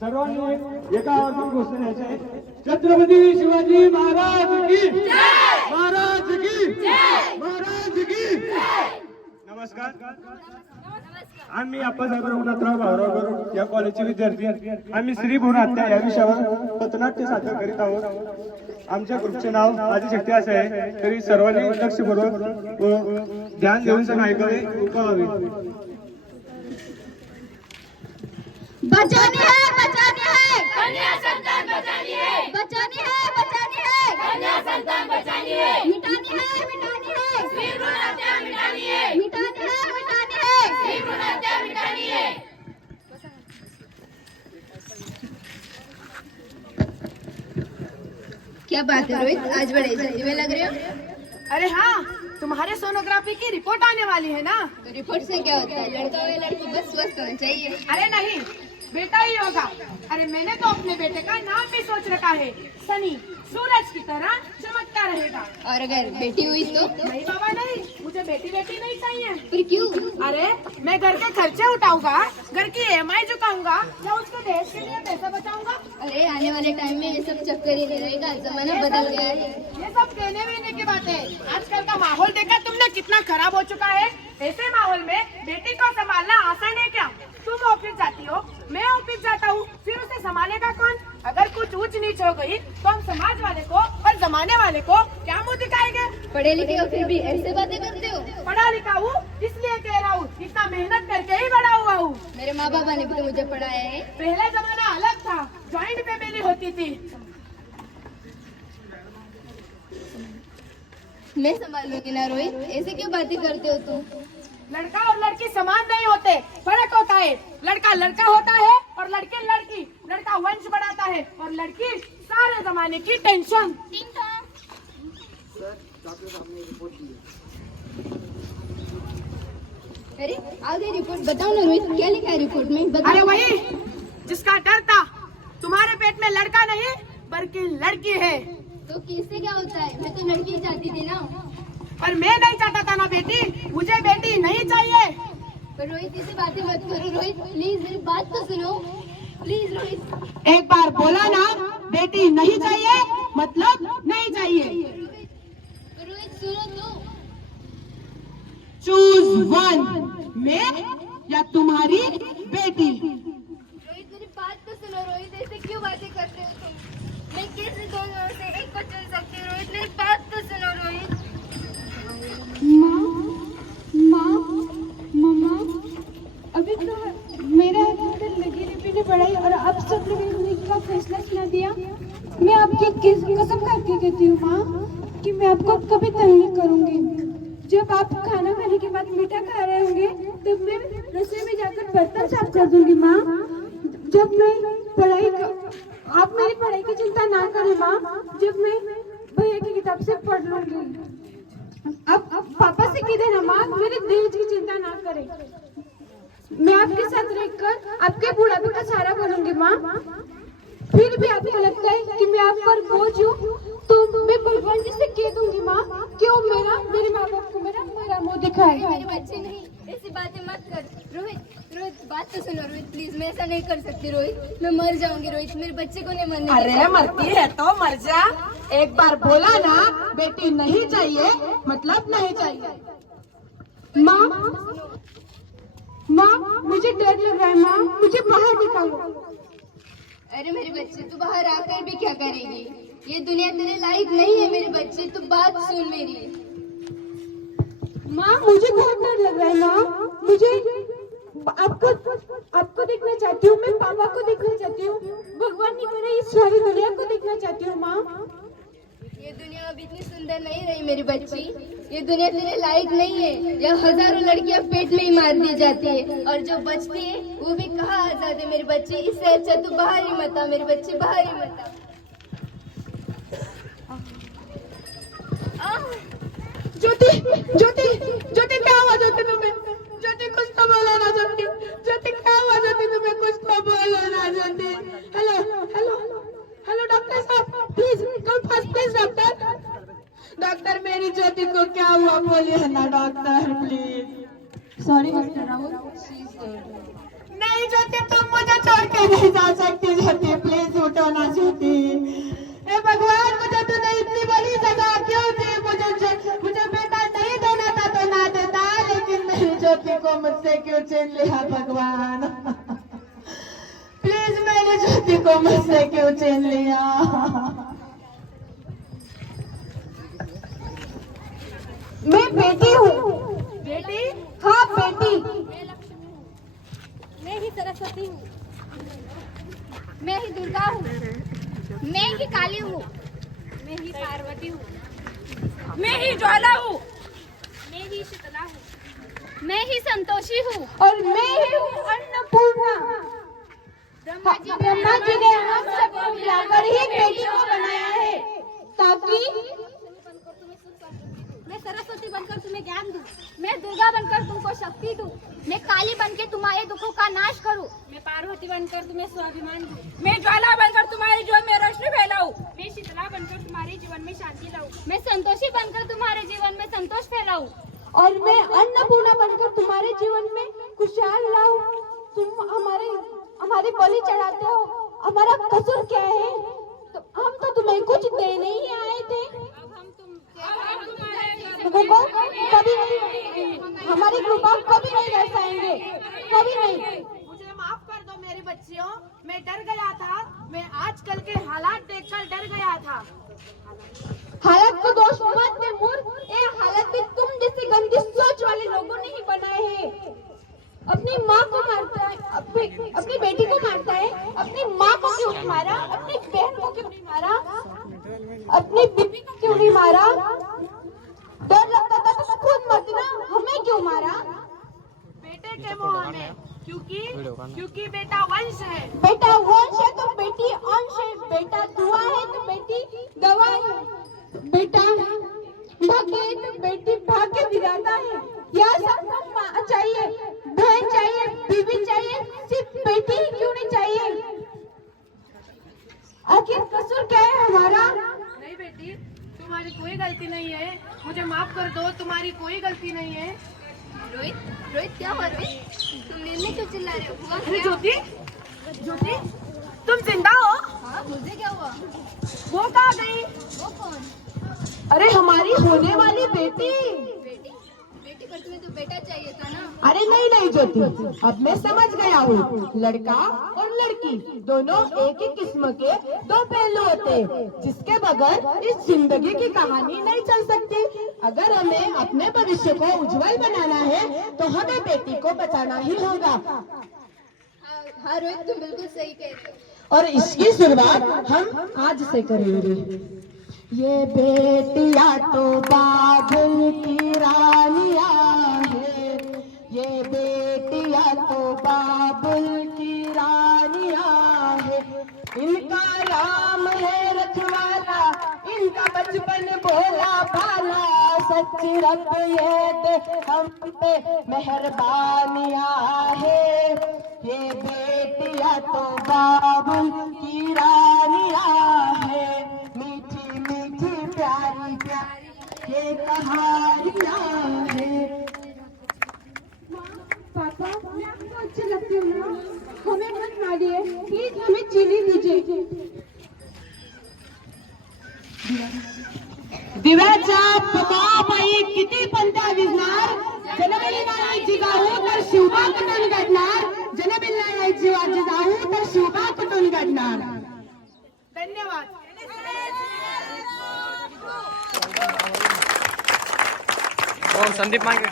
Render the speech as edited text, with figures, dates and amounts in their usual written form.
सर्वांनी एका आवाजात घोषणा द्यायची आहे. छत्रपती शिवाजी महाराज की महाराज की महाराज की. नमस्कार. आम्ही आप्पासाहेब रघुनाथराव भाऊराव या कॉलेजचे विद्यार्थी. आम्ही श्री भ्रूणहत्या या विषयावर पथनाट्य सादर करीत आहोत. आमच्या ग्रुपचे नाव आदिशक्ती असे आहे. तरी सर्वांनी लक्षपूर्वक व ध्यान देऊन सण ऐकावे ऐकावे. बचानी है कन्या संतान बचानी है कन्या संतान बचानी है मिटानी है श्री भ्रूण हत्या मिटानी है श्री भ्रूण हत्या मिटानी है. क्या बात है रोहित, आज बड़े जल्दी में लग रहे हो. अरे हाँ, तुम्हारे सोनोग्राफी की रिपोर्ट आने वाली है ना. तो रिपोर्ट से क्या होता है, लड़का हो या लड़की बस स्वस्थ होना चाहिए. अरे नहीं, बेटा ही होगा. अरे मैंने तो अपने बेटे का नाम भी सोच रखा है, सनी. सूरज की तरह चमकता रहेगा. और अगर बेटी हुई तो? नहीं बाबा नहीं, मुझे बेटी नहीं चाहिए. फिर क्यों? अरे मैं घर के खर्चे उठाऊंगा, घर की EMI चुकाऊंगा या उसके देश के लिए पैसा बचाऊंगा. अरे आने वाले टाइम में ये सब चक्कर ही नहीं रहेगा, जमाना बदल गया है. ये सब कहने वीने की बात है. आजकल का माहौल देखा तुमने कितना खराब हो चुका है. ऐसे माहौल में बेटी को संभालना आसान है क्या? तुम ऑफिस जाती हो, मैं ऑफिस जाता हूँ, फिर उसे संभालेगा कौन? अगर कुछ ऊंच नीच हो गई तो हम समाज वाले को और जमाने वाले को क्या मुंह दिखाएंगे? पढ़े लिखे हो फिर भी ऐसे बातें करते हो. पढ़ा लिखा हूँ इसलिए कह रहा हूँ, इतना मेहनत करके ही बड़ा हुआ हूँ. मेरे माँ बाबा ने भी तो मुझे पढ़ाया है. पहले जमाना अलग था, ज्वाइंट फैमिली होती थी. मैं संभाल लूंगी ना रोहित, ऐसे क्यों बातें करते हो तुम. लड़का और लड़की समान नहीं होते, फर्क होता है. लड़का लड़का होता है और लड़की लड़की. लड़का वंश बढ़ाता है और लड़की सारे जमाने की टेंशन. अरे आ गई रिपोर्ट, बताओ ना रोहित, क्या लिखा है रिपोर्ट में, बताओ. अरे वही जिसका डर था. तुम्हारे पेट में लड़का नहीं बल्कि लड़की है. तो किससे क्या होता है, मैं तो लड़की चाहती थी ना. पर मैं नहीं चाहता था ना बेटी, मुझे बेटी नहीं चाहिए. पर रोहित ऐसी बातें मत करो रोहित, प्लीज मेरी बात तो सुनो प्लीज रोहित. एक बार बोला ना, बेटी नहीं चाहिए मतलब नहीं चाहिए. रोहित सुनो तो. चूज वन, मैं या तुम्हारी बेटी. रोहित मेरी बात तो सुनो रोहित, ऐसे क्यों बातें करते हो तुम. मैं कैसे दोनों से एक को चुन सकती हूँ रोहित, मेरी बात तो सुनो रोहित. मम्मा अभी तो मेरा लगी रिपी ने पढ़ाई और अब सब लोगों का फैसला सुना दिया. मैं आपकी कसम खा के कहती हूँ माँ कि मैं आपको कभी तंग नहीं करूँगी. जब आप खाना खाने के बाद मीठा खा रहे होंगे तब मैं रसोई में जाकर बर्तन साफ कर दूंगी माँ. जब मैं आप मेरी पढ़ाई की चिंता ना करें माँ. जब मैं भैया की किताब से पढ़ लूंगी. अब पापा से कह देना माँ मेरे दहेज की चिंता ना करें. मैं आपके साथ रहकर आपके बुढ़ापे का सहारा बनूंगी माँ. फिर भी आपको लगता है कि मैं आप पर बोझ हूँ तो मैं भगवान जी से कह दूंगी माँ कि वो मेरे माँ बाप को मेरा मुंह दिखाए. मेरे बच्चे नहीं, ऐसी बातें मत कर रोहित. रोहित बात तो सुनो रोहित, प्लीज. मैं ऐसा नहीं कर सकती रोहित, मैं मर जाऊंगी रोहित, मेरे बच्चे को नहीं मरने. अरे मरती है तो मर जा. एक बार बोला ना बेटी नहीं चाहिए मतलब नहीं चाहिए. माँ मुझे डर लग रहा है माँ, मुझे बाहर निकालो. अरे मेरे बच्चे, तू बाहर आकर भी क्या करेगी, ये दुनिया तेरे लायक नहीं है मेरे बच्चे, तू बात सुन मेरी. माँ मुझे बहुत डर लग रहा है माँ. मुझे आपको देखना चाहती हूँ, मैं पापा को देखना चाहती हूँ, भगवान नहीं करे इस सारी दुनिया को देखना चाहती हूँ माँ. ये दुनिया अब इतनी सुंदर नहीं रही मेरी बच्ची, ये दुनिया तेरे लायक नहीं है. यहाँ हजारों लड़कियां पेट में ही मार दी जाती है और जो बचती है वो भी कहाँ आजाद है मेरी बच्ची. इससे अच्छा तू बाहर ही मत आ मेरी बच्ची, बाहर ही मत आ. ज्योति ज्योति ज्योति क्या हुआ ज्योति तुम्हें? ज्योति कुछ तो बोलो ना ज्योति. ज्योति क्या हुआ ज्योति तुम्हें? कुछ तो बोलो ना ज्योति. हेलो हेलो हेलो डॉक्टर साहब please come fast please doctor. Doctor मेरी ज्योति को क्या हुआ बोलिए ना doctor please. Sorry mister Rahul, she is dead. नहीं ज्योति, तुम मुझे छोड़ के नहीं जा सकती ज्योति, प्लीज उठो ना ज्योति। हे भगवान, मुझे तूने इतनी बड़ी सजा क्यों दी? मुझे बेटा नहीं देना था तो ना देता, लेकिन मेरी ज्योति को मुझसे क्यों छीन लिया भगवान? प्लीज मेरी ज्योति को मुझसे क्यों छीन लिया? मैं बेटी हूँ। बेटी? हाँ बेटी। मैं ही सरस्वती हूँ, मैं ही दुर्गा हूँ, मैं ही काली हूँ, मैं ही पार्वती हूँ, मैं ही ज्वाला हूँ, मैं ही शीतला हूँ, मैं ही संतोषी हूँ। और मैं ही हूँ अन्नपूर्णा। ब्रह्मा जी ने हम सबको मिलाकर ही बेटी को बनाया है, ताकि मैं सरस्वती बनकर तुम्हें ज्ञान दूं, मैं दुर्गा बनकर तुमको शक्ति दूं, मैं काली बनकर तुम्हारे दुखों का नाश करूं, मैं पार्वती बनकर तुम्हें स्वाभिमान दूं, मैं ज्वाला बनकर तुम्हारे जीवन में रोशनी फैलाऊं, मैं शीतला बनकर तुम्हारे जीवन में शांति लाऊं, मैं संतोषी बनकर तुम्हारे जीवन में संतोष फैलाऊं, और मैं अन्नपूर्णा बनकर तुम्हारे जीवन में खुशहाल लाऊं। तुम हमारी बलि चढ़ाते हो, हमारा कसूर क्या है? तो हम तो तुम्हें कुछ देने ही आए थे। देखो, कभी हमारी कृपा कभी नहीं दर्शाएंगे, कभी नहीं। मुझे माफ कर दो मेरी बच्चियों, मैं डर गया था, मैं आजकल के हालात देखकर डर गया था। हालत को दोष मत दे मूर्ख, ये हालत भी तुम जैसे गंदी सोच वाले लोगों ने ही बनाए हैं। अपनी माँ को मारता है, अपनी बेटी को मारता है, अपनी माँ को क्यों नहीं मारा? अपनी बहन को क्यों नहीं मारा? अपनी बीबी को क्यों नहीं मारा? डर लगता था तो खुद मरती ना, हमें क्यों मारा? बेटे के मोह में, क्योंकि बेटा वंश है। बेटा वंश है तो बेटी अंश है, बेटा दुआ है तो बेटी दवा है, बेटा भाग्य है तो बेटी भाग्य विधाता है। यह सब माँ चाहिए, बहन चाहिए, बीवी चाहिए, सिर्फ बेटी ही क्यों नहीं चाहिए? आखिर कसूर क्या है हमारा? नहीं बेटी, तुम्हारी कोई गलती नहीं है, मुझे माफ कर दो, तुम्हारी कोई गलती नहीं है। रोहित क्या हुआ रे? तुम नींद में क्यों चिल्ला रहे हो? हुआ अरे क्या? ज्योति, तुम जिंदा हो? हाँ, मुझे क्या हुआ? वो कहाँ गई? वो कौन? अरे हमारी होने वाली बेटी। बेटी? बेटी पर तुम्हें तो बेटा चाहिए था ना? अरे नहीं ज्योति, अब मैं समझ गया हूँ, लड़का और लड़की दोनों एक ही किस्म के दो पहलू होते हैं, जिसके बगैर इस जिंदगी की कहानी नहीं चल सकती। अगर हमें अपने भविष्य को उज्जवल बनाना है तो हमें बेटी को बचाना ही होगा। हाँ रोहित, तुम बिल्कुल सही कहते हो। और इसकी शुरुआत हम आज से करेंगे। ये बेटियां तो बाबुल की रानियां है, ये बेटियां तो बाबुल की रानियां है, इनका राम है रखवाला, इनका बचपन भोला भाला, सच्ची रब ये दे हम पे मेहरबानियां है, ये बेटियां तो बाबुल की रानियां है, मीठी मीठी प्यारी प्यारी ये कहानियां है। पापा, मैं आपको अच्छी लगती हूँ ना? हमें मत मारिए, प्लीज हमें जीने दीजिए। दिव्याच्या बाबाई किती पंथा विजणार, जनबिल्ला यायची जाऊ तर शिवबा कुठून घडणार, जनबिल्ला यायची वाजी जाऊ तर शिवबा कुठून घडणार। धन्यवाद। संदीप मांगे।